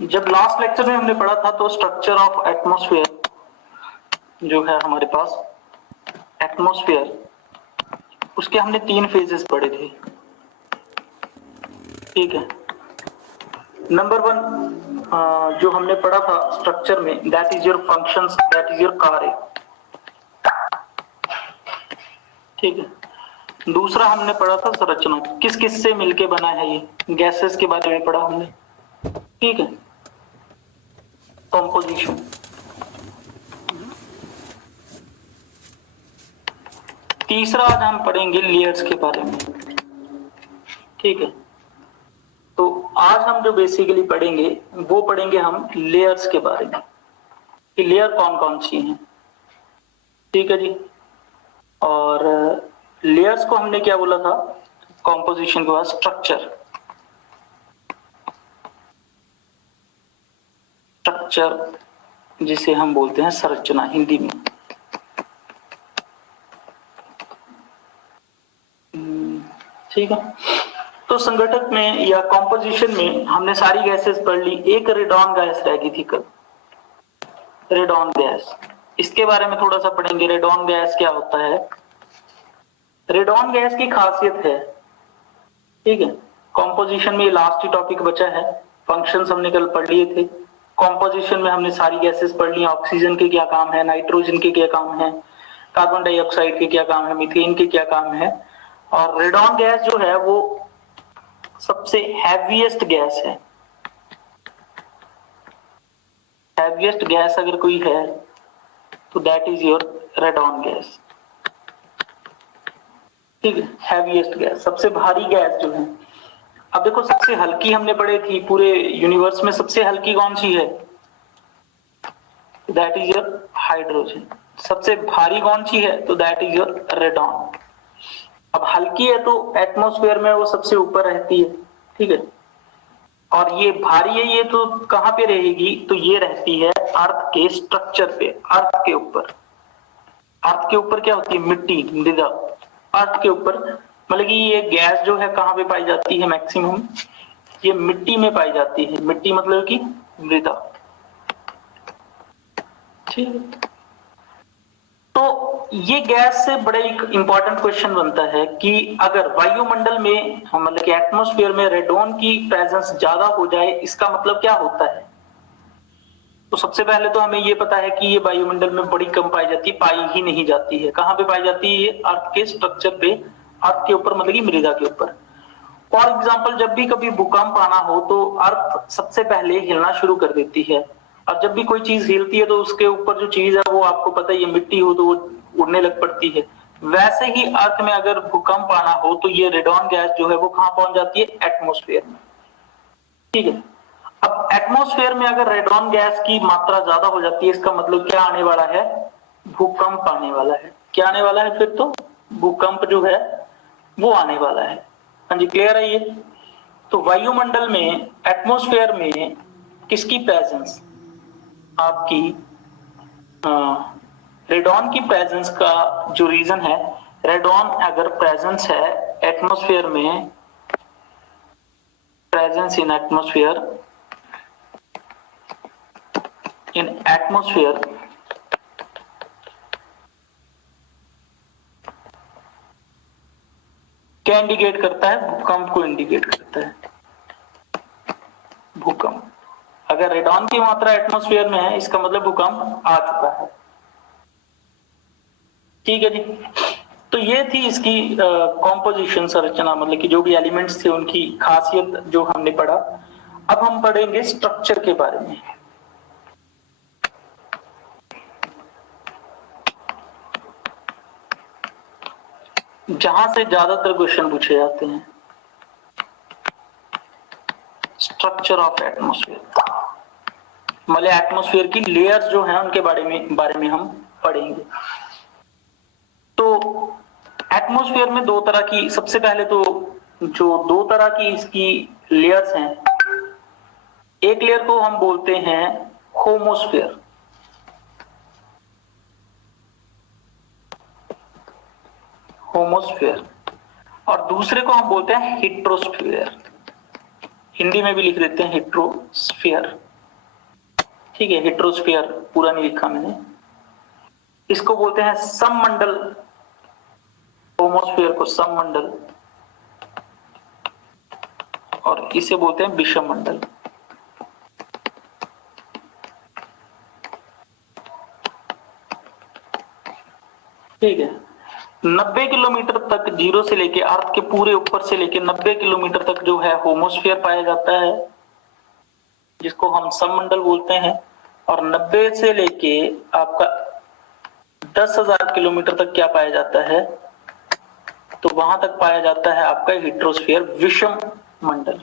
जब last lecture में हमने पढ़ा था तो स्ट्रक्चर ऑफ एटमॉस्फेयर जो है हमारे पास एटमॉस्फेयर, उसके हमने 3 फेजेस पढ़े थे। ठीक है, नंबर 1 जो हमने पढ़ा था स्ट्रक्चर में, that is your functions, that is your कार्य। ठीक है, दूसरा हमने पढ़ा था संरचना, किस किस से मिलके बना है ये, गैसेस के बारे में पढ़ा हमने। ठीक है, कंपोजिशन। तीसरा आज हम पढ़ेंगे लेयर्स के बारे में। ठीक है, तो आज हम जो बेसिकली पढ़ेंगे वो पढ़ेंगे हम लेयर्स के बारे में कि लेयर कौन कौन सी हैं। ठीक है जी, और लेयर्स को हमने क्या बोला था कंपोजिशन के बाद, स्ट्रक्चर। स्ट्रक्चर जिसे हम बोलते हैं संरचना हिंदी में। ठीक है, तो संगठक में या कंपोजिशन में हमने सारी गैसेस पढ़ ली। एक रेडॉन गैस रह गई थी कल, रेडॉन गैस, इसके बारे में थोड़ा सा पढ़ेंगे। रेडॉन गैस क्या होता है, रेडॉन गैस की खासियत है। ठीक है, कंपोजिशन में लास्ट ही टॉपिक बचा है, फंक्शंस हमने कल पढ़ लिए थे। कंपोजिशन में हमने सारी गैसेस पढ़ ली, ऑक्सीजन के क्या काम है, नाइट्रोजन के क्या काम है, कार्बन डाइऑक्साइड के क्या काम है, मीथेन के क्या काम है। और रेडॉन गैस जो है वो सबसे हैवीएस्ट गैस है। हैवीएस्ट गैस अगर कोई है तो that is your radon gas. ठीक है, हैवीएस्ट गैस, सबसे भारी गैस जो है। अब देखो, सबसे हल्की हमने पढ़ी थी, पूरे यूनिवर्स में सबसे हल्की कौन सी है, दैट इज योर हाइड्रोजन। सबसे भारी कौन सी है, तो दैट इज योर रेडॉन। अब हल्की है तो एटमॉस्फेयर में वो सबसे ऊपर रहती है। ठीक है, और ये भारी है, ये तो कहां पे रहेगी, तो ये रहती है अर्थ के स्ट्रक्चर पे, अर्थ के ऊपर। अर्थ के ऊपर क्या होती है, मिट्टी, मृदा। अर्थ के ऊपर मतलब कि ये गैस जो है कहां पे पाई जाती है मैक्सिमम, ये मिट्टी में पाई जाती है। मिट्टी मतलब कि मृदा। ठीक है, तो ये गैस से बड़ा एक इंपॉर्टेंट क्वेश्चन बनता है कि अगर वायुमंडल में मतलब कि एटमॉस्फेयर में रेडॉन की प्रेजेंस ज्यादा हो जाए, इसका मतलब क्या होता है। तो सबसे पहले तो हमें ये पता है कि ये वायुमंडल में बड़ी कम पाई जाती है, पाई ही नहीं जाती है। कहां पे पाई जाती है, ये अर्थ के स्ट्रक्चर पे, अर्थ के ऊपर मतलब कि मृदा के ऊपर। फॉर एग्जाम्पल, जब भी कभी भूकंप आना हो तो अर्थ सबसे पहले हिलना शुरू कर देती है, और जब भी कोई चीज हिलती है तो उसके ऊपर जो चीज है वो आपको पता है, ये मिट्टी हो तो वो उड़ने लग पड़ती है। वैसे ही अर्थ में अगर भूकंप आना हो तो ये रेडॉन गैस जो है वो कहां पहुंच जाती है, एटमॉस्फेयर में। ठीक है, अब एटमॉस्फेयर में अगर रेडॉन गैस की मात्रा ज्यादा हो जाती है, इसका मतलब क्या आने वाला है, भूकंप आने वाला है। क्या आने वाला है, फिर तो भूकंप जो है वो आने वाला है। हाँ जी, क्लियर है ये। तो वायुमंडल में, एटमॉस्फेयर में किसकी प्रेजेंस, आपकी रेडॉन की प्रेजेंस का जो रीजन है, रेडॉन अगर प्रेजेंस है एटमॉस्फेयर में, presence in atmosphere, in atmosphere क्या इंडिकेट करता है, भूकंप को इंडिकेट करता है। भूकंप, अगर रेडॉन की मात्रा एटमॉस्फेयर में है, इसका मतलब भूकंप आ चुका है। ठीक है जी, तो ये थी इसकी कॉम्पोजिशन, संरचना, मतलब कि जो भी एलिमेंट्स थे उनकी खासियत जो हमने पढ़ा। अब हम पढ़ेंगे स्ट्रक्चर के बारे में। जहां से ज्यादातर क्वेश्चन पूछे जाते हैं, स्ट्रक्चर ऑफ एटमॉस्फेयर, मतलब एटमॉस्फेयर की लेयर्स जो हैं उनके बारे में हम पढ़ेंगे। तो एटमॉस्फेयर में दो तरह की, सबसे पहले तो जो दो तरह की इसकी लेयर्स हैं, एक लेयर को हम बोलते हैं होमोस्फेयर, होमोस्फेयर, और दूसरे को हम बोलते हैं हेट्रोस्फेयर, हिंदी में भी लिख देते हैं हेट्रोस्फीयर। ठीक है, हेट्रोस्फीयर पूरा नहीं लिखा मैंने। इसको बोलते हैं सममंडल, होमोस्फीयर को सममंडल, और इसे बोलते हैं विषममंडल। ठीक है, 90 किलोमीटर तक जीरो से लेके अर्थ के पूरे ऊपर से लेके 90 किलोमीटर तक जो है होमोस्फीयर पाया जाता है, जिसको हम सममंडल बोलते हैं। और 90 से लेके आपका 10,000 किलोमीटर तक क्या पाया जाता है, तो वहां तक पाया जाता है आपका हेट्रोस्फीयर, विषम मंडल।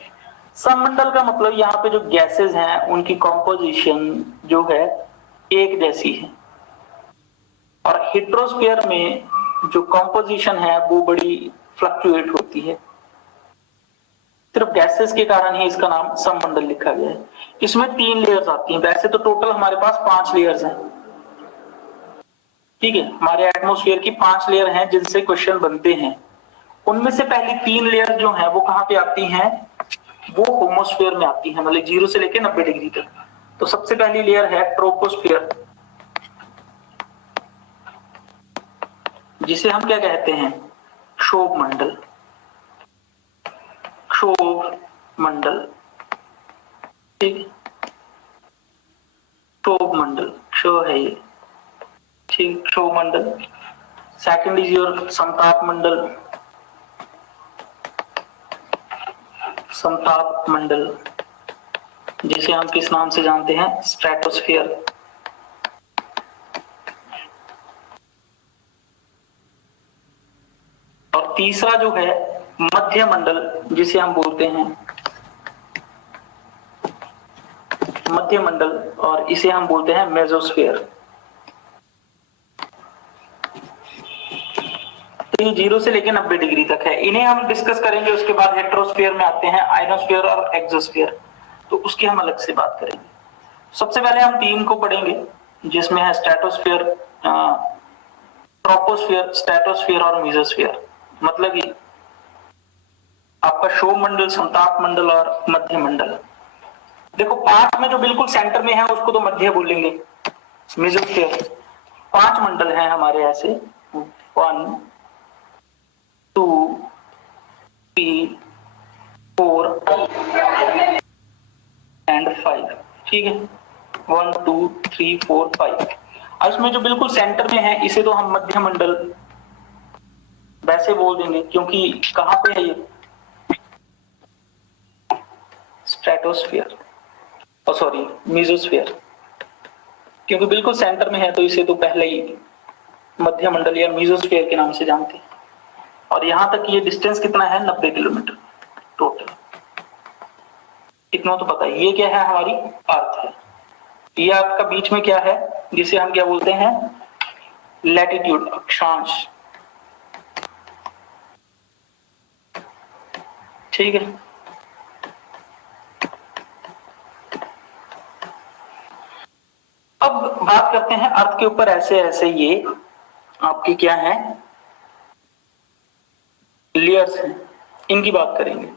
सममंडल का मतलब यहाँ पे जो गैसेस हैं उनकी कॉम्पोजिशन जो है एक जैसी है, और हेट्रोस्फीयर में जो कॉम्पोजिशन है वो बड़ी फ्लक्चुएट होती है। सिर्फ गैसेस के कारण ही इसका नाम सममंडल लिखा गया है। इसमें 3 लेयर्स आती हैं, वैसे तो टोटल हमारे पास 5 लेयर्स हैं। ठीक है, हमारे एटमॉस्फेयर की 5 लेयर हैं जिनसे क्वेश्चन बनते हैं। उनमें से पहली 3 लेयर जो हैं वो कहां पे आती हैं, वो होमोस्फेयर में आती हैं, मतलब 0 से लेकर 90 डिग्री तक। तो सबसे पहली लेयर है ट्रोपोस्फेयर, जिसे हम क्या कहते हैं, क्षोभ मंडल। क्षोभ मंडल, ठीक, क्षोभ मंडल, क्षोभ है ये, ठीक, क्षोभ मंडल। सेकंड इज योर समताप मंडल, समताप मंडल, जिसे हम किस नाम से जानते हैं, स्ट्रेटोस्फियर। और तीसरा जो है मध्य मंडल, जिसे हम बोलते हैं मध्य मंडल, और इसे हम बोलते हैं मेसोस्फीयर। तो ये 0 से लेकर 90 डिग्री तक है। इन्हें हम डिस्कस करेंगे, उसके बाद हेट्रोस्फीयर में आते हैं आयनोस्फीयर और एक्सोस्फीयर, तो उसकी हम अलग से बात करेंगे। सबसे पहले हम 3 को पढ़ेंगे, जिसमें है स्ट्रेटोस्फीयर, ट्रोपोस्फीयर, स्ट्रेटोस्फीयर और मेसोस्फीयर। मतलब कि आपका क्षोभ मंडल, समताप मंडल और मध्य मंडल। देखो 5 में जो बिल्कुल सेंटर में है उसको तो मध्य बोलेंगे, मेसोस्फीयर। 5 मंडल हैं हमारे ऐसे, 1 2 3 4 एंड 5। ठीक है, 1 2 3 4 5। अब इसमें जो बिल्कुल सेंटर में है इसे तो हम मध्य मंडल वैसे बोल देंगे, क्योंकि कहां पे है ये, स्ट्रेटोस्फीयर, सॉरी मेसोस्फीयर, क्योंकि बिल्कुल सेंटर में है तो इसे तो पहले ही मध्य मंडल या मेसोस्फीयर के नाम से जानते हैं। और यहां तक ये डिस्टेंस कितना है, 90 किलोमीटर टोटल। इतना तो पता है। ये क्या है, हमारी अर्थ है। ये अर्थ का बीच में क्या है, जिसे हम क्या बोलते हैं, लैटिट्यूड, अक्षांश। ठीक है, अब बात करते हैं अर्थ के ऊपर ऐसे ऐसे ये आपकी क्या है, लेयर्स हैं, इनकी बात करेंगे।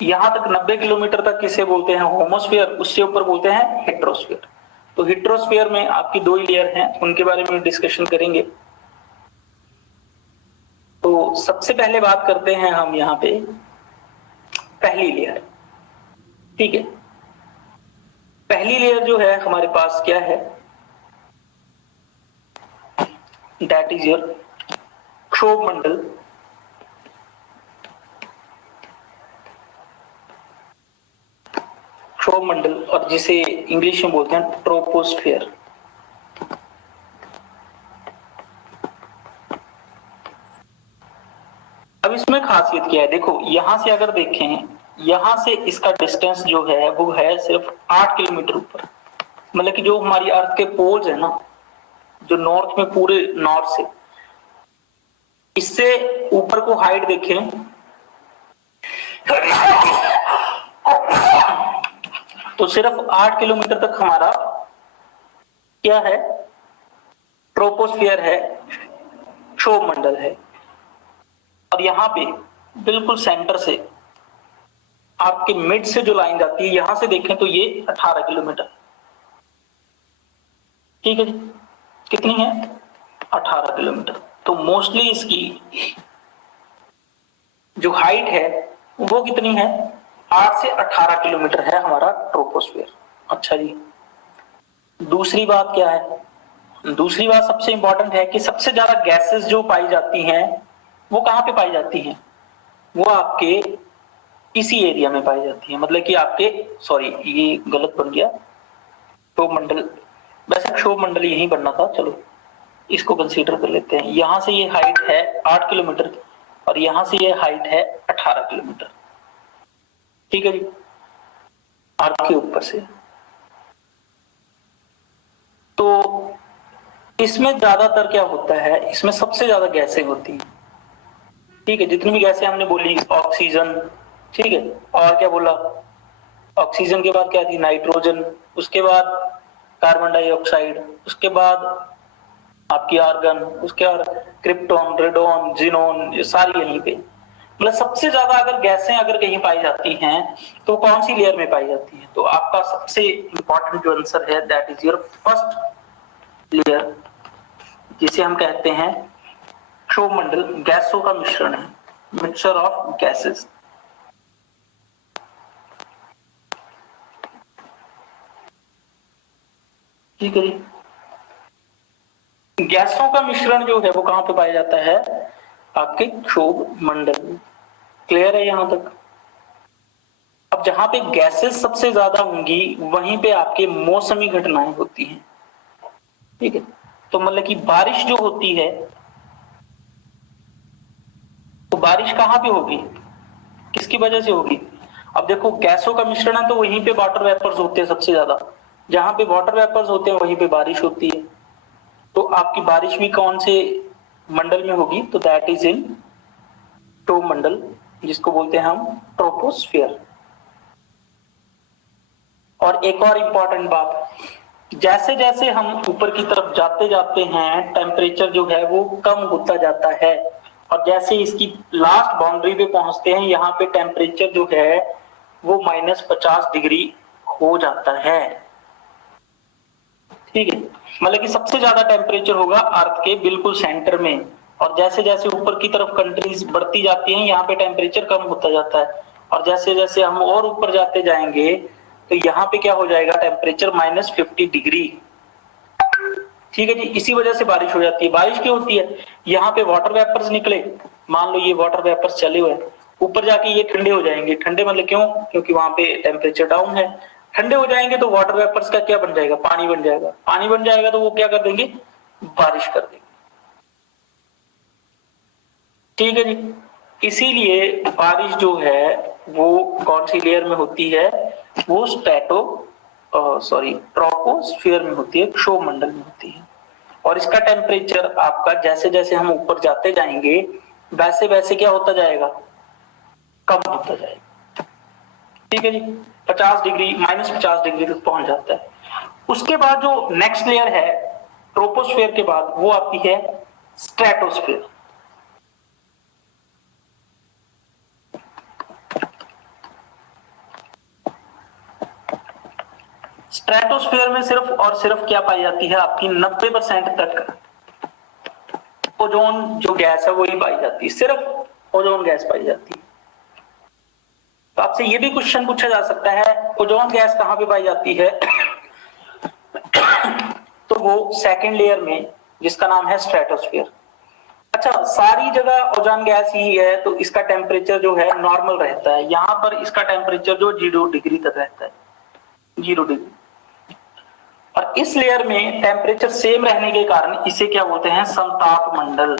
यहां तक 90 किलोमीटर तक किसे बोलते हैं, होमोस्फीयर, उससे ऊपर बोलते हैं हेट्रोस्फीयर। तो हेट्रोस्फीयर में आपकी 2 ही लेयर हैं, उनके बारे में डिस्कशन करेंगे। तो सबसे पहले बात करते हैं हम यहां पे पहली लेयर। ठीक है, पहली लेयर जो है हमारे पास क्या है, दैट इज योर क्षोभ मंडल। क्षोभ मंडल, और जिसे इंग्लिश में बोलते हैं ट्रोपोस्फियर। अब इसमें खासियत क्या है, देखो यहां से अगर देखें, यहां से इसका डिस्टेंस जो है वो है सिर्फ 8 किलोमीटर ऊपर। मतलब कि जो हमारी अर्थ के पोल्स है ना, जो नॉर्थ में, पूरे नॉर्थ से, इससे ऊपर को हाइट देखें तो सिर्फ 8 किलोमीटर तक हमारा क्या है, ट्रोपोस्फियर है, क्षोभ मंडल है। और यहां पे बिल्कुल सेंटर से आपके मिड से जो लाइन जाती है यहां से देखें तो ये 18 किलोमीटर, ठीक है जी, कितनी है 18 किलोमीटर। तो मोस्टली इसकी जो हाइट है वो कितनी है 8 से 18 किलोमीटर है हमारा ट्रोपोस्फियर। अच्छा जी, दूसरी बात क्या है, दूसरी बात सबसे इंपॉर्टेंट है कि सबसे ज्यादा गैसेस जो पाई जाती हैं वो कहां पे पाई जाती हैं, वो आपके इसी एरिया में पाई जाती है, मतलब कि आपके, सॉरी ये गलत बन गया, क्षोभ मंडल, वैसे क्षोभ मंडल यही बनना था, चलो इसको कंसीडर कर लेते हैं। यहां से ये हाइट है 8 किलोमीटर और यहां से ये हाइट है 18 किलोमीटर, ठीक है जी, अर्थ के ऊपर से। तो इसमें ज्यादातर क्या होता है, इसमें सबसे ज्यादा गैसें होती हैं, ठीक है, जितनी भी गैसें हमने बोली, ऑक्सीजन, ठीक है, और क्या बोला, ऑक्सीजन के बाद क्या थी नाइट्रोजन, उसके बाद कार्बन डाइऑक्साइड, उसके बाद आपकी आर्गन, उसके बाद क्रिप्टॉन, रेडॉन, जिनोन, ये सारी यहीं पे, मतलब सबसे ज्यादा अगर गैसें अगर कहीं पाई जाती हैं तो कौन सी लेयर में पाई जाती है, तो आपका सबसे इंपॉर्टेंट जो आंसर है that is your first layer, जिसे हम कहते हैं क्षोभमंडल, गैसों का मिश्रण है, मिक्सचर ऑफ गैसेस। ठीक है जी, गैसों का मिश्रण जो है वो कहां पे पाया जाता है, आपके क्षोभ मंडल में। क्लियर है यहां तक। अब जहां पे गैसेस सबसे ज्यादा होंगी वहीं पे आपके मौसमी घटनाएं होती हैं, ठीक है, तो मतलब कि बारिश जो होती है तो बारिश कहां पे होगी, किसकी वजह से होगी, अब देखो गैसों का मिश्रण है तो वहीं पे वाटर वेपर्स होते हैं सबसे ज्यादा, जहां पे वाटर वेपर्स होते हैं वहीं पे बारिश होती है, तो आपकी बारिश भी कौन से मंडल में होगी, तो दैट इज इन ट्रो मंडल, जिसको बोलते हैं हम ट्रोपोस्फियर। और एक और इंपॉर्टेंट बात, जैसे जैसे हम ऊपर की तरफ जाते जाते हैं टेम्परेचर जो है वो कम होता जाता है, और जैसे इसकी लास्ट बाउंड्री पे पहुंचते हैं यहाँ पे टेम्परेचर जो है वो -50 डिग्री हो जाता है, ठीक है, मतलब कि सबसे ज्यादा टेम्परेचर होगा अर्थ के बिल्कुल सेंटर में, और जैसे जैसे ऊपर की तरफ कंट्रीज बढ़ती जाती हैं यहाँ पे टेम्परेचर कम होता जाता है, और जैसे जैसे हम और ऊपर जाते जाएंगे तो यहाँ पे क्या हो जाएगा टेम्परेचर -50 डिग्री, ठीक है जी, इसी वजह से बारिश हो जाती है। बारिश क्यों होती है, यहाँ पे वाटर वेपर्स निकले, मान लो ये वाटर वेपर्स चले हुए हैं, ऊपर जाके ये ठंडे हो जाएंगे, ठंडे मतलब क्यों, क्योंकि वहां पे टेम्परेचर डाउन है, ठंडे हो जाएंगे तो वाटर वेपर्स का क्या बन जाएगा, पानी बन जाएगा, पानी बन जाएगा तो वो क्या कर देंगे, बारिश कर देंगे, ठीक है जी। इसीलिए बारिश जो है वो कौन सी लेयर में होती है, वो स्ट्रेटो सॉरी ट्रोपोस्फियर में होती है, क्षोभ मंडल में होती है, और इसका टेम्परेचर आपका जैसे जैसे हम ऊपर जाते जाएंगे वैसे वैसे क्या होता जाएगा, कम होता जाएगा, ठीक है जी, 50 डिग्री, -50 डिग्री तक पहुंच जाता है। उसके बाद जो नेक्स्ट लेयर है ट्रोपोस्फियर के बाद वो आती है स्ट्रेटोस्फियर। स्ट्रेटोस्फियर में सिर्फ और सिर्फ क्या पाई जाती है, आपकी 90% तक ओजोन जो गैस है वही पाई जाती है, सिर्फ ओजोन गैस पाई जाती है। तो आपसे ये भी क्वेश्चन पूछा जा सकता है ओजोन गैस कहां पे पाई जाती है तो वो सेकंड लेयर में जिसका नाम है स्ट्रेटोस्फियर। अच्छा, सारी जगह ओजोन गैस ही है तो इसका टेम्परेचर जो है नॉर्मल रहता है, यहां पर इसका टेम्परेचर जो 0 डिग्री तक रहता है, 0 डिग्री, और इस लेयर में टेम्परेचर सेम रहने के कारण इसे क्या बोलते हैं, समताप मंडल।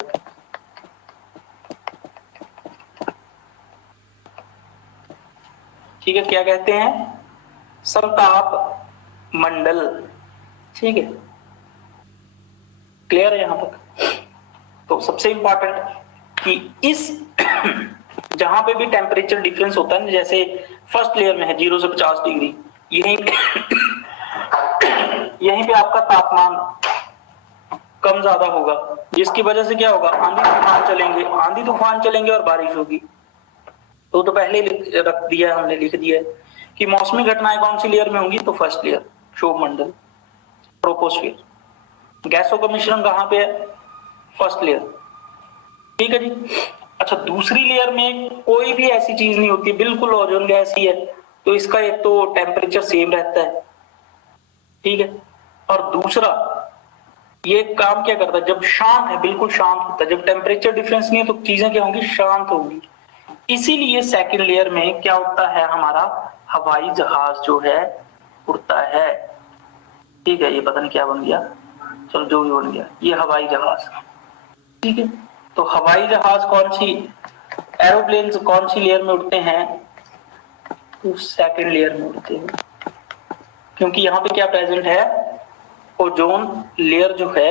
ठीक है, क्या कहते हैं, समताप मंडल, ठीक है, क्लियर है यहां तक। तो सबसे इंपॉर्टेंट कि इस जहां पे भी टेम्परेचर डिफरेंस होता है, जैसे फर्स्ट लेयर में है 0 से 50 डिग्री, यहीं यहीं पे आपका तापमान कम ज्यादा होगा, जिसकी वजह से क्या होगा, आंधी तूफान चलेंगे, आंधी तूफान चलेंगे और बारिश होगी, तो पहले रख दिया, हमने लिख दिया है कि मौसमी घटनाएं कौन सी लेयर में होंगी, तो फर्स्ट लेयर क्षोभ मंडल ट्रोपोस्फियर। गैसों का मिश्रण कहां पे है, फर्स्ट लेयर, ठीक है जी। अच्छा, दूसरी लेयर में कोई भी ऐसी चीज नहीं होती, बिल्कुल ओजोन गैस ही है, तो इसका एक तो टेम्परेचर सेम रहता है, ठीक है। और दूसरा ये काम क्या करता है, जब शांत है, बिल्कुल शांत होता है, जब टेम्परेचर डिफरेंस नहीं है तो चीजें क्या होंगी, शांत होंगी। इसीलिए सेकंड लेयर में क्या होता है, हमारा हवाई जहाज जो है उड़ता है, ठीक है। ये पता नहीं क्या बन गया, चलो जो भी बन गया, ये हवाई जहाज, ठीक है। तो हवाई जहाज कौन सी, एरोप्लेन कौन सी लेयर में उड़ते हैं, तो सेकंड लेयर में उड़ते हैं, क्योंकि यहां पे क्या प्रेजेंट है, ओजोन लेयर जो है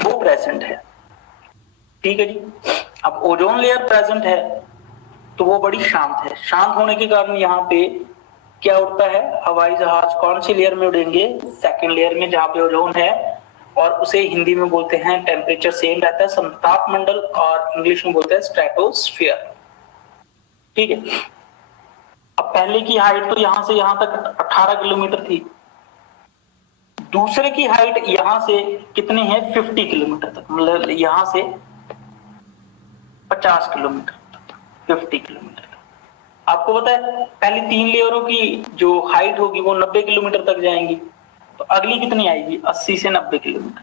वो प्रेजेंट है, ठीक है जी। अब ओजोन लेयर प्रेजेंट है तो वो बड़ी शांत है, शांत होने के कारण यहाँ पे क्या उड़ता है, हवाई जहाज कौन सी लेयर में उड़ेंगे, सेकंड लेयर में, जहां पे ओजोन है, और उसे हिंदी में बोलते हैं, टेम्परेचर सेम रहता है, समताप मंडल, और इंग्लिश में बोलते हैं स्ट्रेटोस्फियर, ठीक है। अब पहले की हाइट तो यहां से यहां तक 18 किलोमीटर थी, दूसरे की हाइट यहां से कितनी है, 50 किलोमीटर तक, मतलब यहां से 50 किलोमीटर, 50 किलोमीटर। आपको पता है पहली 3 लेयरों की जो हाइट होगी वो 90 किलोमीटर तक जाएंगी, तो अगली कितनी आएगी, 80 से 90 किलोमीटर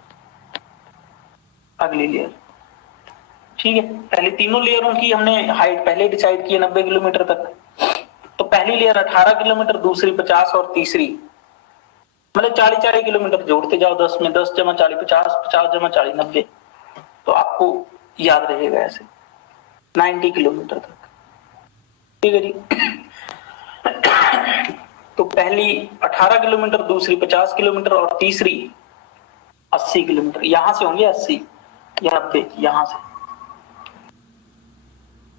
अगली लेयर, ठीक है। पहले तीनों लेयरों की हमने हाइट पहले डिसाइड की है 90 किलोमीटर तक, तो पहली लेयर 18 किलोमीटर, दूसरी 50 और तीसरी मतलब 40 किलोमीटर, जोड़ते जाओ 10 में, 10 जमा 40 50, 50 जमा 40 90, तो आपको याद रहेगा ऐसे 90 किलोमीटर तक, ठीक है जी। तो पहली 18 किलोमीटर, दूसरी 50 किलोमीटर और तीसरी 80 किलोमीटर, यहां से होंगे 80 या 90, यहां से,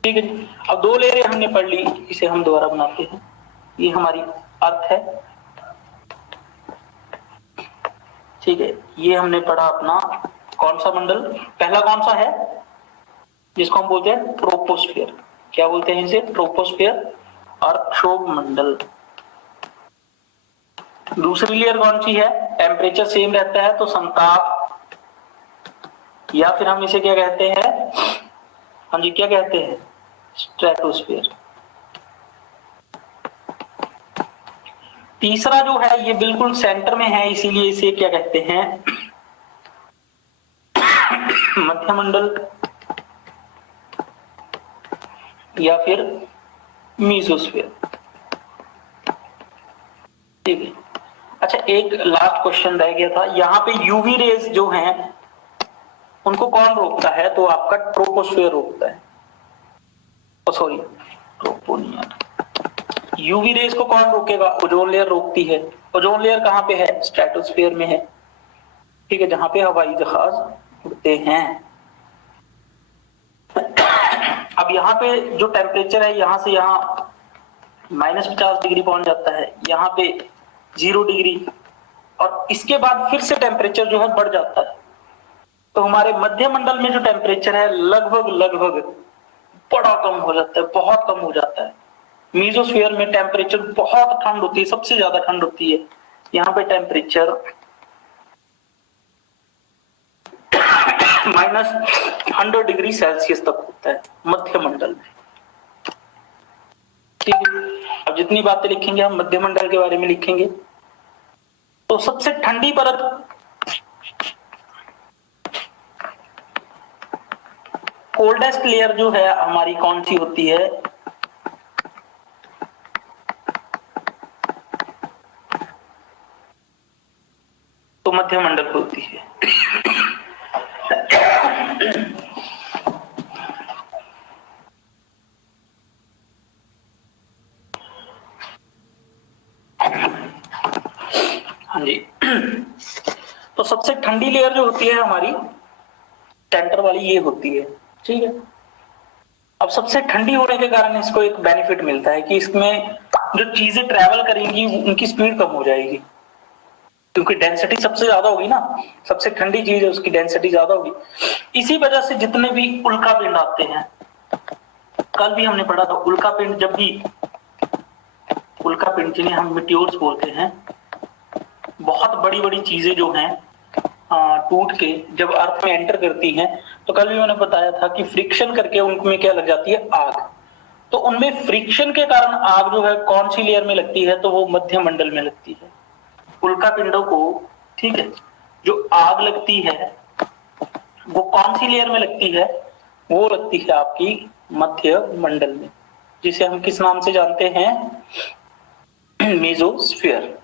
ठीक है जी। अब 2 लेयरें हमने पढ़ ली, इसे हम दोबारा बनाते हैं, ये हमारी अर्थ है, ठीक है। ये हमने पढ़ा अपना कौन सा मंडल, पहला कौन सा है, जिसको हम बोलते हैं ट्रोपोस्फियर, क्या बोलते हैं इसे, ट्रोपोस्फियर और क्षोभ मंडल। दूसरी लेयर कौन सी है, टेम्परेचर सेम रहता है तो समताप, या फिर हम इसे क्या कहते हैं, हाँ जी क्या कहते हैं, स्ट्रेटोस्फियर। तीसरा जो है ये बिल्कुल सेंटर में है, इसीलिए इसे क्या कहते हैं, मध्यमंडल या फिर मीसोस्फीयर, ठीक है। अच्छा, एक लास्ट क्वेश्चन रह गया था, यहाँ पे यूवी रेज जो हैं उनको कौन रोकता है, तो आपका ट्रोपोस्फियर रोकता है, सॉरी ट्रोपो नहीं आता, यूवी रेज को कौन रोकेगा, ओजोन लेयर रोकती है। ओजोन लेयर कहां पे है, स्ट्रेटोस्फियर में है, ठीक है, जहां पे हवाई जहाज उड़ते हैं। अब यहाँ पे जो टेम्परेचर है, यहां से यहां -50 डिग्री पहुंच जाता है, यहाँ पे 0 डिग्री, और इसके बाद फिर से टेम्परेचर जो है बढ़ जाता है, तो हमारे मध्य मंडल में जो टेम्परेचर है लगभग बड़ा कम हो जाता है, बहुत कम हो जाता है। मीसोस्फीयर में टेम्परेचर बहुत ठंड होती है, सबसे ज्यादा ठंड होती है, यहाँ पे टेम्परेचर -100 डिग्री सेल्सियस तक होता है मध्य मंडल में, ठीक है। अब जितनी बातें लिखेंगे हम मध्य मंडल के बारे में लिखेंगे, तो सबसे ठंडी परत कोल्डेस्ट लेयर जो है हमारी कौन सी होती है, तो मध्य मंडल होती है। हाँ जी, तो सबसे ठंडी लेयर जो होती है हमारी सेंटर वाली, ये होती है, ठीक है। अब सबसे ठंडी होने के कारण इसको एक बेनिफिट मिलता है कि इसमें जो चीजें ट्रेवल करेंगी उनकी स्पीड कम हो जाएगी, क्योंकि डेंसिटी सबसे ज्यादा होगी ना, सबसे ठंडी चीज है उसकी डेंसिटी ज्यादा होगी। इसी वजह से जितने भी उल्का पिंड आते हैं कल भी हमने पढ़ा था उल्का पिंड, जब भी उल्का पिंड जिन्हें हम मिटियोर्स बोलते हैं, बहुत बड़ी बड़ी चीजें जो हैं टूट के जब अर्थ में एंटर करती हैं, तो कल भी मैंने बताया था कि फ्रिक्शन करके उनमें क्या लग जाती है, आग। तो उनमें फ्रिक्शन के कारण आग जो है कौन सी लेयर में लगती है, तो वो मध्य मंडल में लगती है उल्का पिंडों को। ठीक है, जो आग लगती है वो कौन सी लेयर में लगती है, वो लगती है आपकी मध्य मंडल में, जिसे हम किस नाम से जानते हैं, मेसोस्फीयर।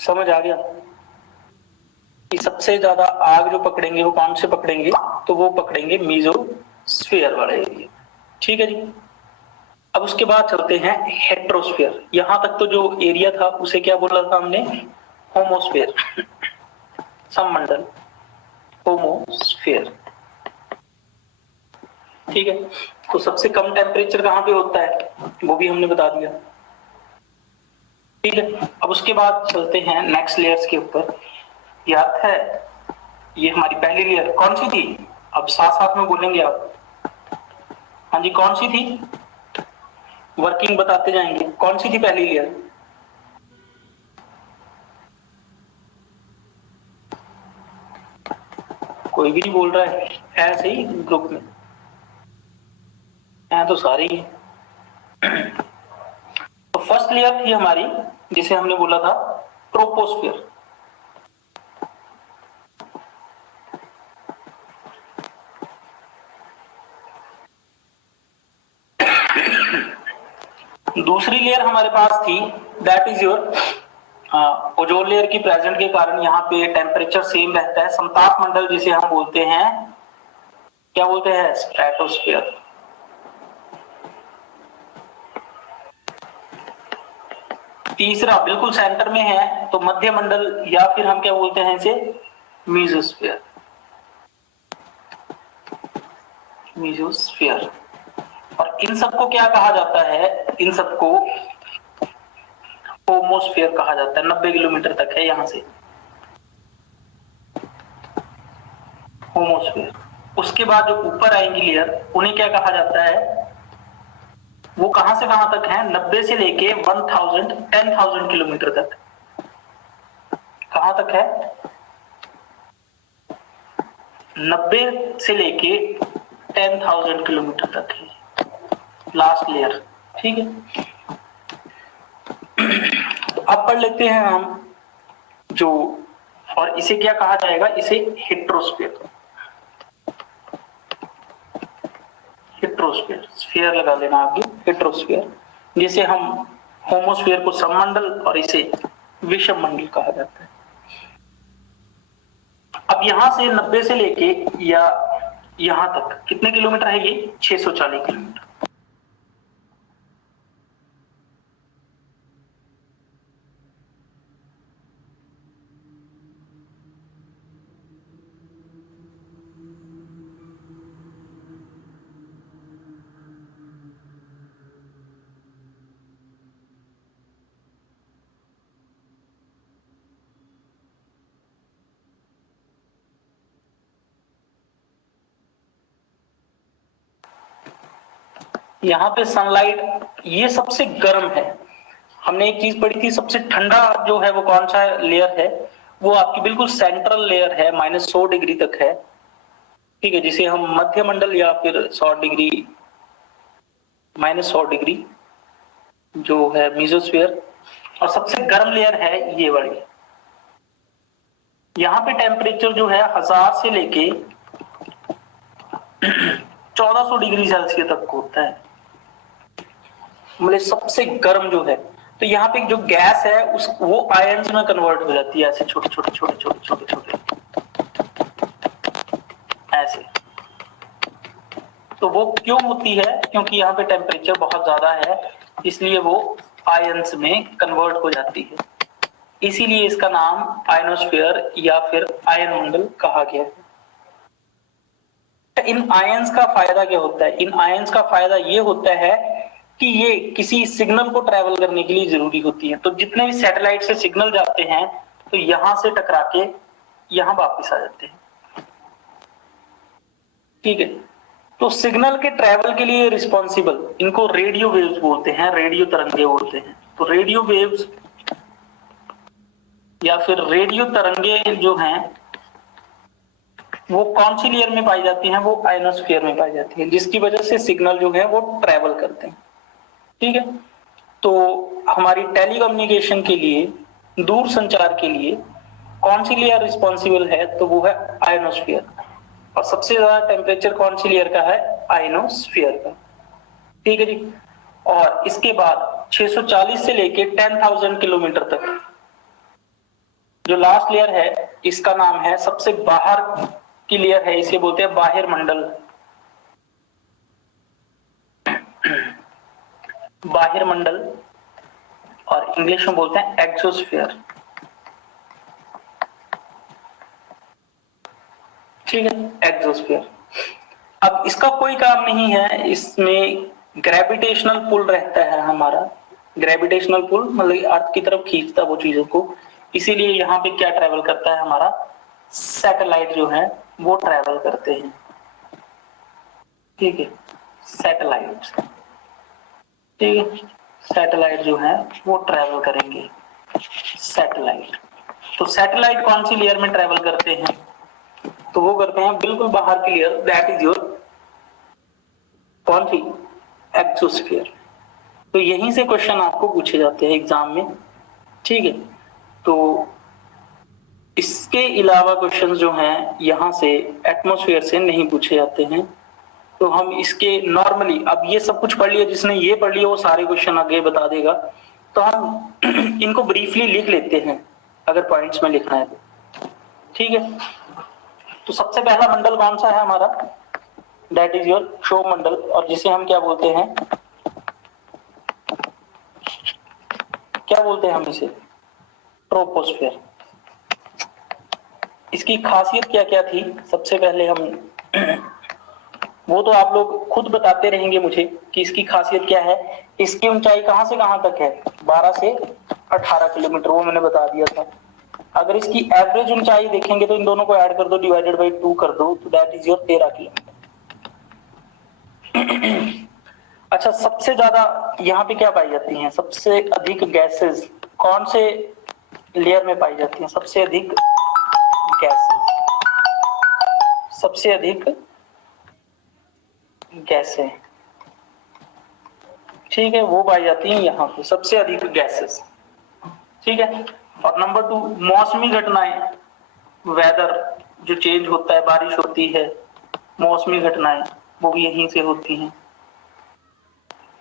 समझ आ गया कि सबसे ज्यादा आग जो पकड़ेंगे वो कौन से पकड़ेंगे, तो वो पकड़ेंगे मेसोस्फीयर वाले एरिया। ठीक है जी। अब उसके बाद चलते हैं हेट्रोस्फीयर। यहां तक तो जो एरिया था उसे क्या बोला था हमने, होमोस्फीयर, सममंडल, होमोस्फीयर। ठीक है, तो सबसे कम टेम्परेचर कहां पे होता है, वो भी हमने बता दिया। ठीक है, अब उसके बाद चलते हैं नेक्स्ट लेयर्स के ऊपर। याद है ये हमारी पहली लेयर कौन सी थी, अब साथ साथ में बोलेंगे आप। हाँ जी, कौन सी थी, वर्किंग बताते जाएंगे, कौन सी थी पहली लेयर, कोई भी नहीं बोल रहा है, ऐसे ही ग्रुप में है तो सारे ही। तो फर्स्ट लेयर थी हमारी जिसे हमने बोला था ट्रोपोस्फियर। दूसरी लेयर हमारे पास थी, that is your ozone layer की प्रेजेंट के कारण यहाँ पे टेम्परेचर सेम रहता है, समताप मंडल जिसे हम बोलते हैं, क्या बोलते हैं, स्ट्रेटोस्फियर। तीसरा बिल्कुल सेंटर में है तो मध्य मंडल, या फिर हम क्या बोलते हैं इसे, मीजोस्फीयर। मीजोस्फीयर। और इन सबको क्या कहा जाता है, इन सबको होमोस्फीयर कहा जाता है। 90 किलोमीटर तक है यहां से होमोस्फीयर। उसके बाद जो ऊपर आएंगी लेयर उन्हें क्या कहा जाता है, वो कहां से कहां तक है, 90 से लेके 10,000 किलोमीटर तक। कहां तक है, 90 से लेके 10,000 किलोमीटर तक है लास्ट लेयर। ठीक है, तो अब पढ़ लेते हैं हम जो, और इसे क्या कहा जाएगा, इसे हेट्रोस्फीयर। हेट्रोस्फीयर, स्फीयर लगा लेना आगे, हेट्रोस्फीयर। जिसे हम होमोस्फीयर को सममंडल और इसे विषम मंडल कहा जाता है। अब यहां से 90 से लेके या यहां तक कितने किलोमीटर है ये, 640 किलोमीटर। यहाँ पे सनलाइट ये सबसे गर्म है। हमने एक चीज पढ़ी थी, सबसे ठंडा जो है वो कौन सा लेयर है, वो आपकी बिल्कुल सेंट्रल लेयर है, -100 डिग्री तक है। ठीक है, जिसे हम मध्य मंडल या फिर 100 डिग्री, -100 डिग्री जो है मीजोस्फीयर। और सबसे गर्म लेयर है ये वाली। यहाँ पे टेम्परेचर जो है 1000 से लेके 1400 डिग्री सेल्सियस तक होता है, मतलब सबसे गर्म जो है। तो यहाँ पे जो गैस है उस वो आयंस में कन्वर्ट हो जाती है, ऐसे छोटे छोटे छोटे छोटे छोटे छोटे ऐसे। तो वो क्यों होती है, क्योंकि यहाँ पे टेम्परेचर बहुत ज्यादा है, इसलिए वो आयंस में कन्वर्ट हो जाती है। इसीलिए इसका नाम आयनोस्फीयर या फिर आयन मंडल कहा गया है। इन आयंस का फायदा क्या होता है, इन आयंस का फायदा ये होता है कि ये किसी सिग्नल को ट्रेवल करने के लिए जरूरी होती है। तो जितने भी सैटेलाइट से सिग्नल जाते हैं तो यहां से टकरा के यहां वापस आ जाते हैं। ठीक है, तो सिग्नल के ट्रैवल के लिए रिस्पॉन्सिबल, इनको रेडियो वेव्स बोलते हैं, रेडियो तरंगे बोलते हैं। तो रेडियो वेव्स या फिर रेडियो तरंगे जो हैं वो कौन सी लेयर में पाई जाती हैं? वो आयनोस्फीयर में पाई जाती है, जिसकी वजह से सिग्नल जो है वो ट्रैवल करते हैं। ठीक है, तो हमारी टेलीकम्युनिकेशन के लिए, दूर संचार के लिए कौन सी लेयर रिस्पॉन्सिबल है? तो वो है आयनोस्फीयर। और सबसे ज्यादा टेम्परेचर कौन सी लेयर का है? आयनोस्फीयर का। ठीक है जी। और इसके बाद 640 से लेके 10,000 किलोमीटर तक जो लास्ट लेयर है, इसका नाम है, सबसे बाहर की लेयर है, इसे बोलते हैं बाह्य मंडल। बाह्य मंडल, और इंग्लिश में बोलते हैं एक्सोस्फीयर। ठीक है, एक्सोस्फीयर। अब इसका कोई काम नहीं है, इसमें ग्रेविटेशनल पुल रहता है हमारा। ग्रेविटेशनल पुल मतलब अर्थ की तरफ खींचता वो चीजों को, इसीलिए यहाँ पे क्या ट्रेवल करता है? हमारा सैटेलाइट जो है वो ट्रेवल करते हैं। ठीक है, सैटेलाइट। ठीक है, सैटेलाइट जो है वो ट्रेवल करेंगे। सैटेलाइट, तो सैटेलाइट कौन सी लेयर में ट्रेवल करते हैं? तो वो करते हैं बिल्कुल बाहर की लेयर, दैट इज योर कौन सी? एक्सोस्फीयर। तो यहीं से क्वेश्चन आपको पूछे जाते हैं एग्जाम में। ठीक है, तो इसके अलावा क्वेश्चंस जो हैं यहां से एटमॉस्फेयर से नहीं पूछे जाते हैं। तो हम इसके नॉर्मली, अब ये सब कुछ पढ़ लिया, जिसने ये पढ़ लिया वो सारे क्वेश्चन आगे बता देगा, तो हम इनको ब्रीफली लिख लेते हैं अगर पॉइंट्स में लिखना है तो। ठीक है, तो सबसे पहला मंडल कौन सा है हमारा? दैट इज योर क्षोभ मंडल, और जिसे हम क्या बोलते हैं? क्या बोलते हैं हम इसे? ट्रोपोस्फेयर। इसकी खासियत क्या क्या थी? सबसे पहले हम वो तो आप लोग खुद बताते रहेंगे मुझे कि इसकी खासियत क्या है। इसकी ऊंचाई कहां से कहां तक है? 12 से 18 किलोमीटर, वो मैंने बता दिया था। अगर इसकी एवरेज ऊंचाई देखेंगे तो इन दोनों को ऐड कर दो, डिवाइडेड बाई 2 कर दो, तो दैट इज योर 13 किलोमीटर। अच्छा, सबसे ज्यादा यहाँ पे क्या पाई जाती हैं? सबसे अधिक गैसेस कौन से लेयर में पाई जाती हैं? सबसे अधिक गैसेस, सबसे अधिक गैसें, ठीक है, वो पाई जाती हैं यहाँ पे, सबसे अधिक गैसेस। ठीक है, और नंबर 2 मौसमी घटनाएं, वेदर जो चेंज होता है, बारिश होती है, मौसमी घटनाएं वो भी यहीं से होती हैं।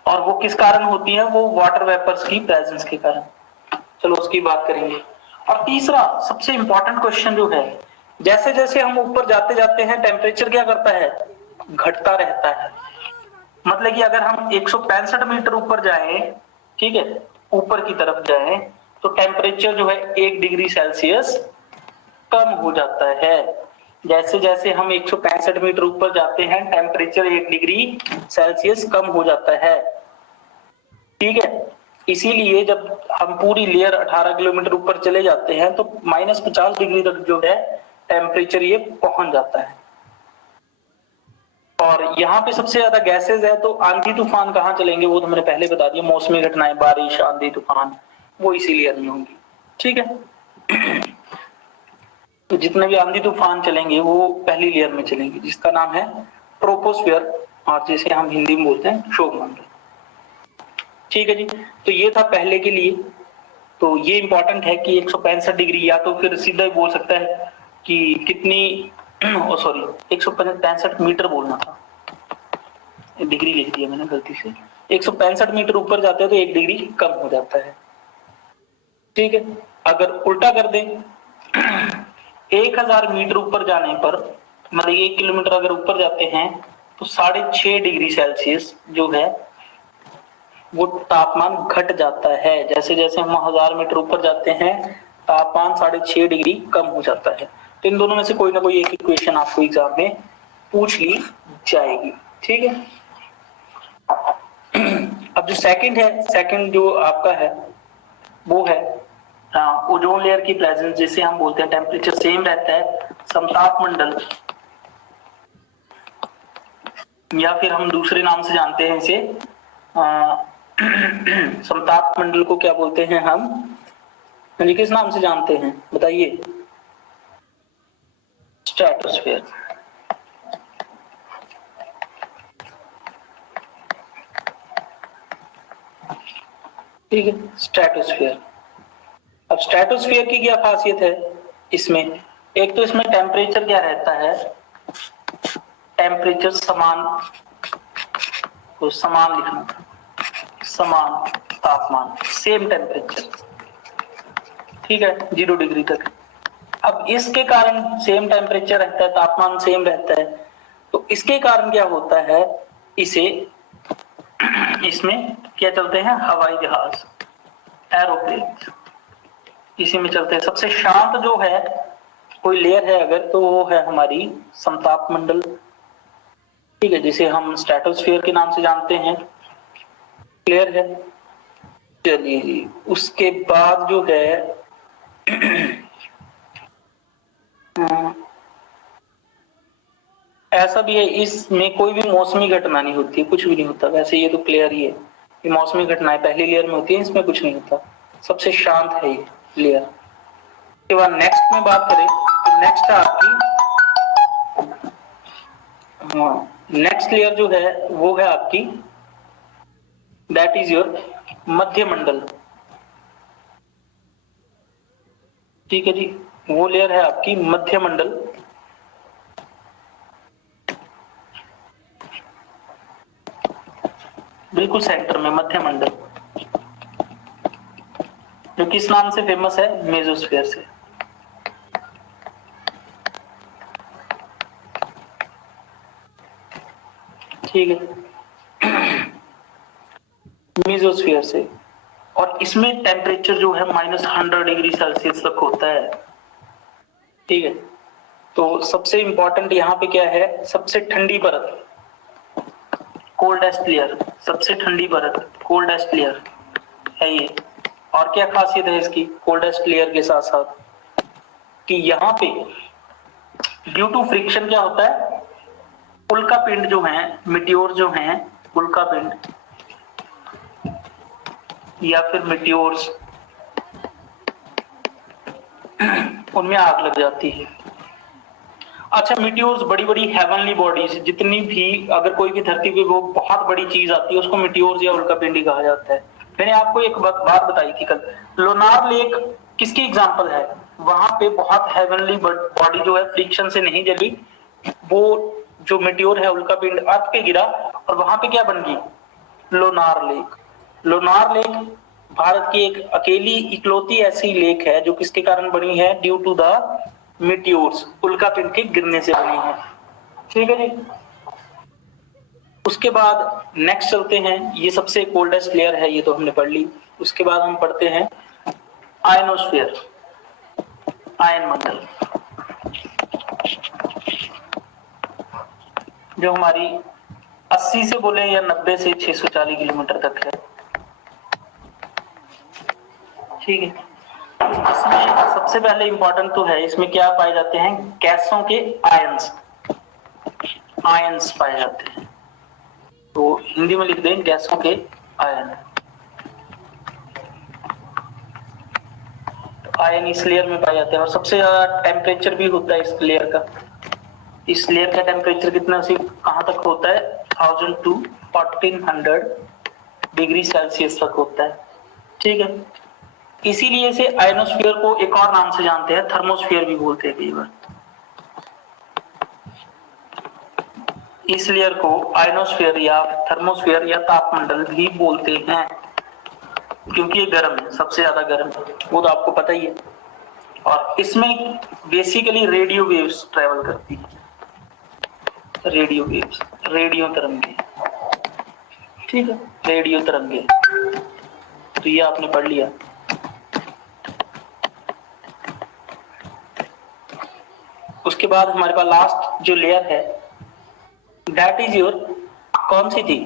और वो किस कारण होती है? वो वाटर वेपर्स की प्रेजेंस के कारण। चलो उसकी बात करेंगे। और तीसरा सबसे इंपॉर्टेंट क्वेश्चन जो है, जैसे जैसे हम ऊपर जाते जाते हैं टेम्परेचर क्या करता है? घटता रहता है। मतलब कि अगर हम 165 मीटर ऊपर जाएं, ठीक है, ऊपर की तरफ जाएं, तो टेम्परेचर जो है 1 डिग्री सेल्सियस कम हो जाता है। जैसे जैसे हम 165 मीटर ऊपर जाते हैं, टेम्परेचर 1 डिग्री सेल्सियस कम हो जाता है। ठीक है, इसीलिए जब हम पूरी लेयर 18 किलोमीटर ऊपर चले जाते हैं तो -50 डिग्री तक जो है टेम्परेचर ये पहुंच जाता है। और यहाँ पे सबसे ज्यादा गैसेज है, तो आंधी तूफान कहाँ चलेंगे? वो तो मैंने पहले बता दिया, मौसमी घटनाएं, बारिश, आंधी तूफान, वो इसी लेयर में होंगी। ठीक है, तो जितने भी आंधी तूफान चलेंगे वो पहली लेयर में चलेंगे, जिसका नाम है ट्रोपोस्फियर, और जिसे हम हिंदी में बोलते हैं क्षोभ मंडल। ठीक है जी, तो ये था पहले के लिए। तो ये इंपॉर्टेंट है कि 165 डिग्री, या तो फिर सीधा ही बोल सकता है कि कितनी सॉरी 165 मीटर बोलना था, डिग्री लिख दिया मैंने गलती से। 165 मीटर ऊपर जाते हैं तो 1 डिग्री कम हो जाता है। ठीक है, अगर उल्टा कर दें 1000 मीटर ऊपर जाने पर, मतलब 1 किलोमीटर अगर ऊपर जाते हैं तो 6.5 डिग्री सेल्सियस जो है वो तापमान घट जाता है। जैसे जैसे हम 1000 मीटर ऊपर जाते हैं तापमान 6.5 डिग्री कम हो जाता है। तो इन दोनों में से कोई ना कोई एक इक्वेशन आपको एग्जाम में पूछ ली जाएगी। ठीक है, अब जो सेकंड है, सेकंड जो आपका है वो है ओजोन लेयर की प्रेजेंस, जिसे हम बोलते हैं टेम्परेचर सेम रहता है, समताप मंडल। या फिर हम दूसरे नाम से जानते हैं इसे समताप मंडल को क्या बोलते हैं हम, यानी किस नाम से जानते हैं बताइए? स्ट्रेटोस्फीयर। ठीक है, स्ट्रेटोस्फीयर। अब स्ट्रेटोस्फीयर की क्या खासियत है इसमें? एक तो इसमें टेम्परेचर क्या रहता है, टेम्परेचर समान, तो समान लिखना, समान तापमान, सेम टेम्परेचर, ठीक है, 0 डिग्री तक। अब इसके कारण सेम टेम्परेचर रहता है, तापमान सेम रहता है, तो इसके कारण क्या होता है, इसे इसमें क्या चलते हैं, हवाई जहाज, एरोप्लेन, इसी में चलते हैं। सबसे शांत जो है कोई लेयर है अगर, तो वो है हमारी समताप मंडल, ठीक है, जिसे हम स्ट्रेटोस्फीयर के नाम से जानते हैं। क्लियर है? चलिए, उसके बाद जो है ऐसा भी है, इसमें कोई भी मौसमी घटना नहीं होती, कुछ भी नहीं होता। वैसे ये तो क्लियर ही है कि मौसमी घटनाएं पहली लेयर में होती है, इसमें कुछ नहीं होता, सबसे शांत है ये लेयर। के बाद नेक्स्ट में बात करें तो नेक्स्ट है आपकी, नेक्स्ट लेयर जो है वो है आपकी, दैट इज योर मध्य मंडल। ठीक है जी, वो लेयर है आपकी मध्य मंडल। बिल्कुल सेंटर में मध्य मंडल, जो किस नाम से फेमस है, मेसोस्फीयर से। ठीक है, मेसोस्फीयर से। और इसमें टेम्परेचर जो है -100 डिग्री सेल्सियस तक होता है। ठीक है, तो सबसे इंपॉर्टेंट यहाँ पे क्या है, सबसे ठंडी परत, कोल्डेस्ट लेयर, सबसे ठंडी परत, कोल्डेस्ट लेयर है ये। और क्या खासियत है इसकी कोल्डेस्ट लेयर के साथ साथ, कि यहाँ पे ड्यू टू फ्रिक्शन क्या होता है, उल्का पिंड जो है, मिटियोर जो है, उल्का पिंड या फिर मिटियोर्स, उनमें आग लग जाती है। अच्छा, मिटियोर्स बड़ी बड़ी हेवनली बॉडीज, जितनी भी, अगर कोई भी धरती पे वो बहुत बड़ी चीज आती है, उसको मिटियोर्स या उल्कापिंडी कहा जाता है। मैंने आपको एक बात बताई थी कल, लोनार लेक किसकी एग्जांपल है? वहां पे बहुत हेवनली बॉडी जो है फ्रिक्शन से नहीं जली, वो जो मिटियोर है, उल्कापिंड अर्थ पे गिरा और वहां पे क्या बन गई, लोनार लेक। लोनार लेक भारत की एक अकेली इकलौती ऐसी लेक है जो किसके कारण बनी है, ड्यू टू द मिटियोर्स, उल्कापिंड के गिरने से बनी है। ठीक है जी, उसके बाद नेक्स्ट चलते हैं, ये सबसे कोल्डेस्ट लेयर है, ये तो हमने पढ़ ली। उसके बाद हम पढ़ते हैं आयनोस्फीयर, आयन मंडल, जो हमारी 80 से बोले या 90 से 640 किलोमीटर तक है। ठीक है, इसमें सबसे पहले इंपॉर्टेंट तो है, इसमें क्या पाए जाते हैं, गैसों के आयंस, आयंस पाए जाते हैं, तो हिंदी में लिख दें गैसों के आयन। आयन इस लेयर में पाए जाते हैं और सबसे ज्यादा टेम्परेचर भी होता है इस लेयर का। इस लेयर का टेम्परेचर कितना से कहां तक होता है, 1000 to 1400 डिग्री सेल्सियस तक होता है। ठीक है, इसीलिए से आयनोस्फीयर को एक और नाम से जानते हैं, थर्मोस्फीयर भी बोलते हैं कई बार। इस लेयर को आयनोस्फीयर या थर्मोस्फीयर या तापमंडल भी बोलते हैं, क्योंकि ये गर्म है, सबसे ज्यादा गर्म है, वो तो आपको पता ही है। और इसमें बेसिकली रेडियो वेव्स ट्रेवल करती है, रेडियो वेव्स, रेडियो तरंगे। ठीक है, रेडियो तरंगे, तो ये आपने पढ़ लिया। उसके बाद हमारे पास लास्ट जो लेयर है, दैट इज योर, कौन सी थी,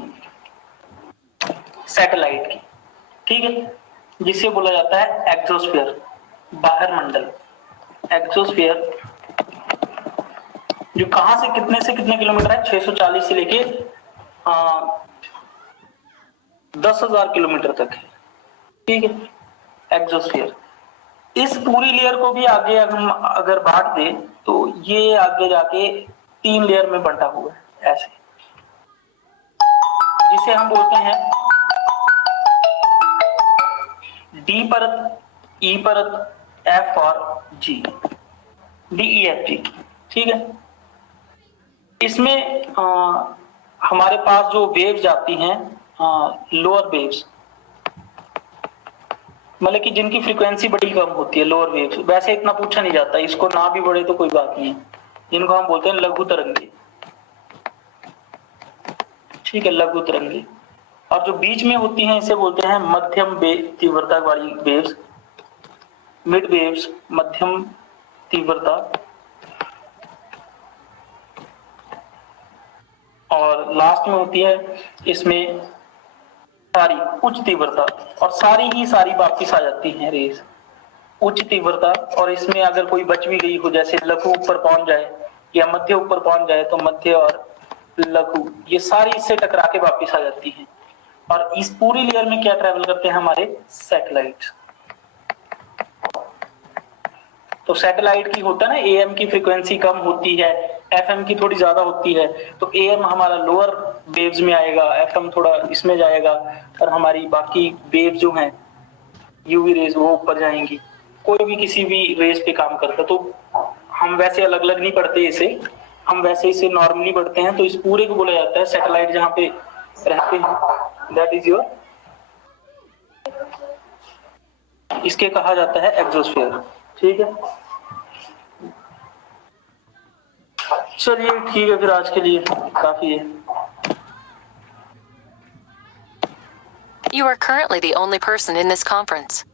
सैटेलाइट की। ठीक है, जिसे बोला जाता है एक्सोस्फीयर, बाहर मंडल। एक्सोस्फीयर जो कहां से कितने किलोमीटर है, 640 से लेके 10,000 किलोमीटर तक है, ठीक है, एक्सोस्फीयर। इस पूरी लेयर को भी आगे हम अगर बांट दें तो ये आगे जाके 3 लेयर में बंटा हुआ है ऐसे, जिसे हम बोलते हैं डी परत, ई परत, एफ और जी, डी ई एफ जी, ठीक है। इसमें हमारे पास जो वेव्स जाती हैं, लोअर वेव्स, मतलब कि जिनकी फ्रीक्वेंसी बड़ी कम होती है, लोअर वेव्स, वैसे इतना पूछा नहीं जाता, इसको ना भी बढ़े तो कोई बात नहीं है, जिनको हम बोलते हैं लघु तरंगे, ठीक है, लघु तरंगे। और जो बीच में होती हैं इसे बोलते हैं मध्यम तीव्रता वाली वेव्स, मिड वेव्स, मध्यम तीव्रता। और लास्ट में होती है इसमें सारी उच्च तीव्रता, और सारी ही सारी वापिस आ जाती हैं रेस उच्च तीव्रता। और इसमें अगर कोई बच भी गई हो, जैसे लघु ऊपर पहुंच जाए या मध्य ऊपर पहुंच जाए, तो मध्य और लघु ये सारी इससे टकरा के वापिस आ जाती हैं। और इस पूरी लेयर में क्या ट्रेवल करते हैं हमारे सैटेलाइट्स। तो सैटेलाइट की होता है ना, एएम की फ्रीक्वेंसी कम होती है, एफएम की थोड़ी ज्यादा होती है, तो एएम हमारा लोअर वेव्स में आएगा, एफएम थोड़ा इसमें जाएगा, और हमारी बाकी वेव जो हैं यूवी रेज वो ऊपर जाएंगी। कोई भी किसी भी रेस पे काम करता है, तो हम वैसे अलग अलग नहीं पढ़ते इसे, हम वैसे इसे नॉर्मली पढ़ते हैं। तो इस पूरे को बोला जाता है सैटेलाइट, जहां पे रहते हैं, दैट इज योर, इसके कहा जाता है एक्सोस्फीयर, ठीक है। चलिए ठीक है, फिर आज के लिए काफी है। You are currently the only person in this conference.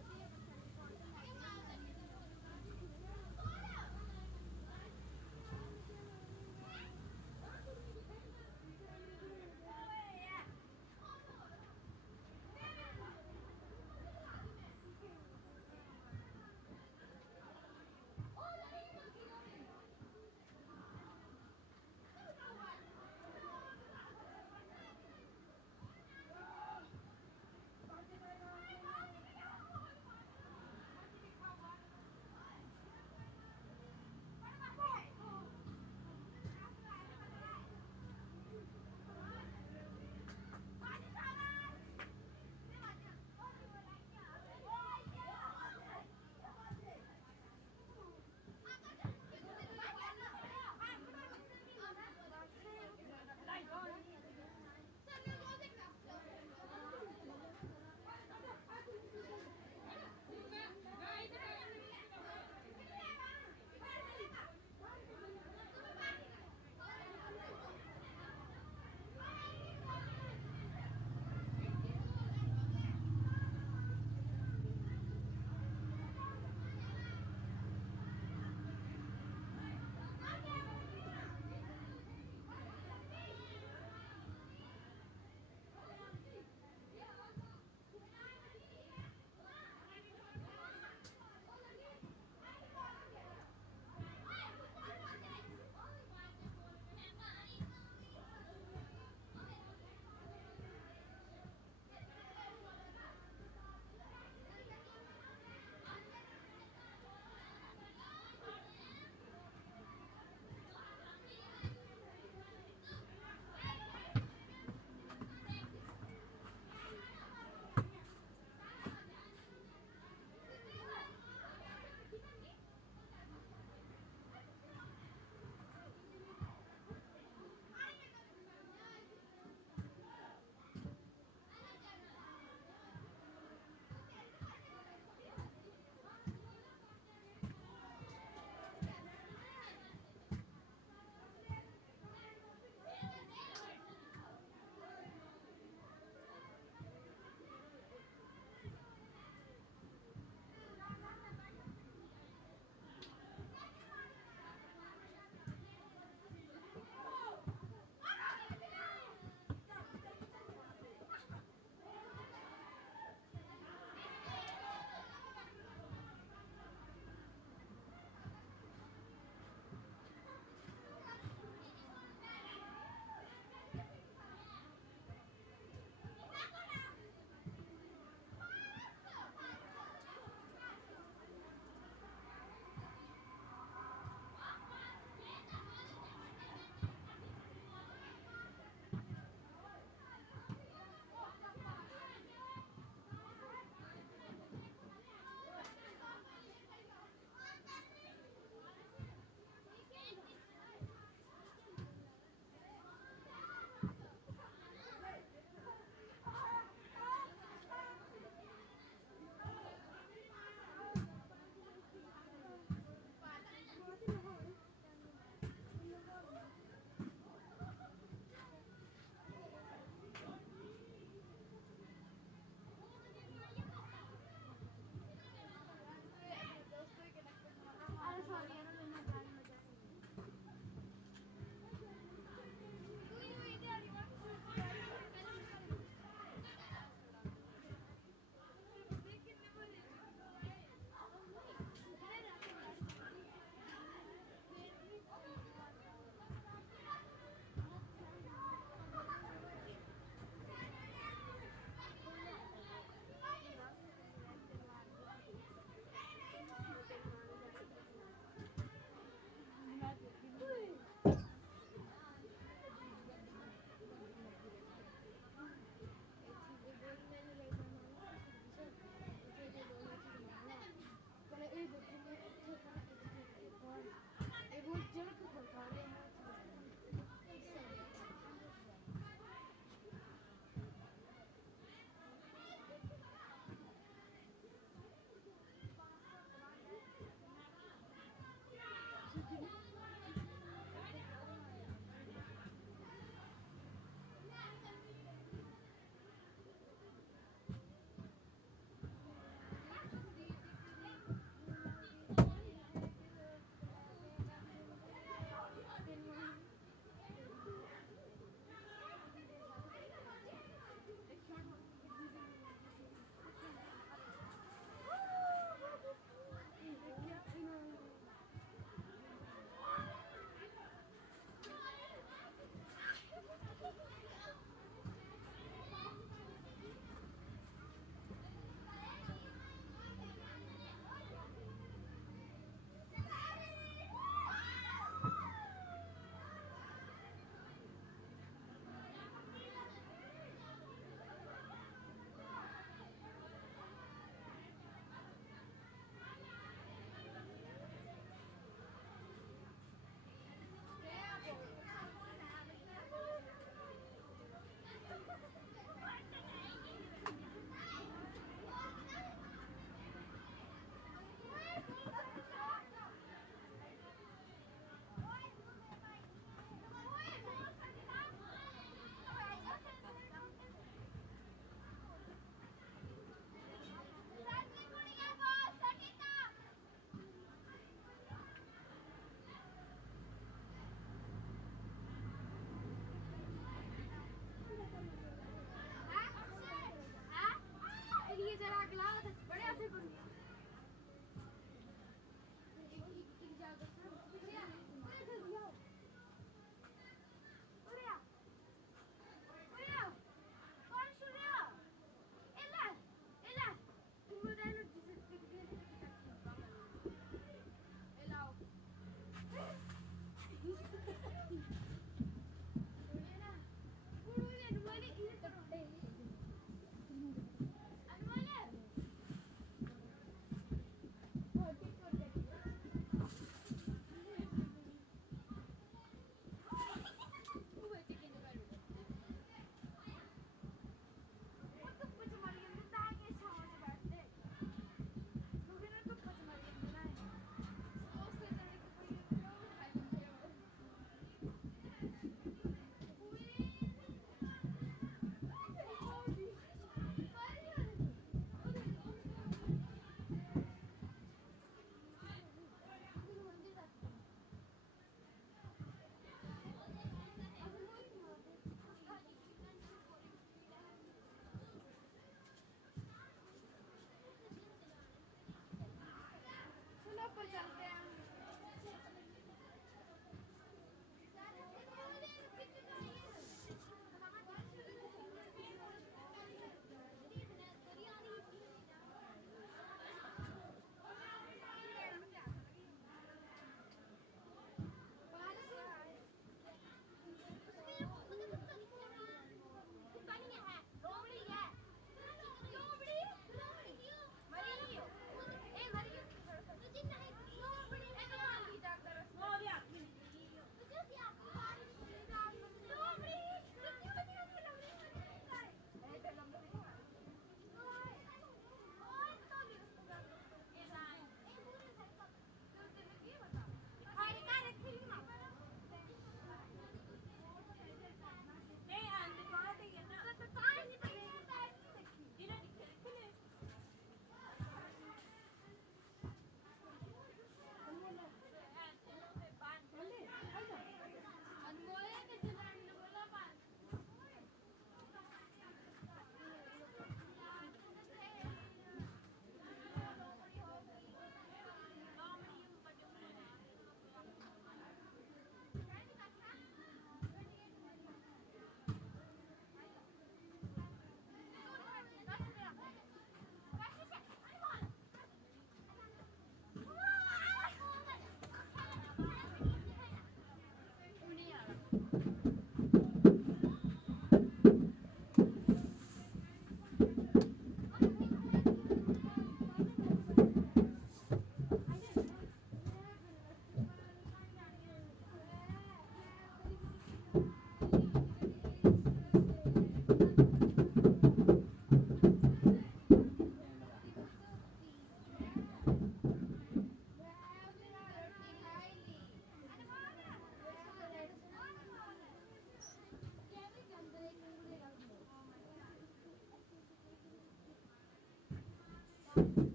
Thank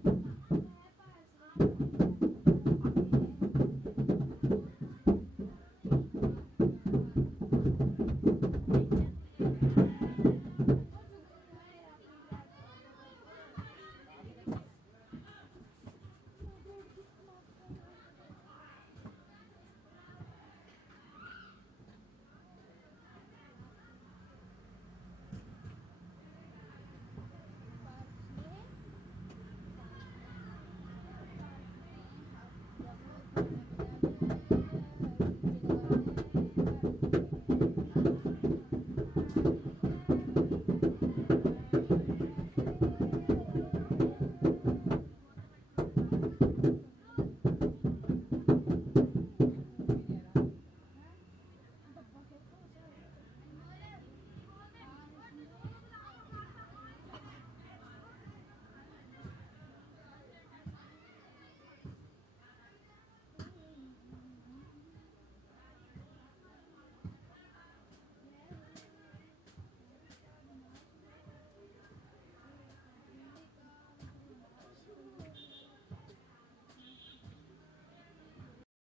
you.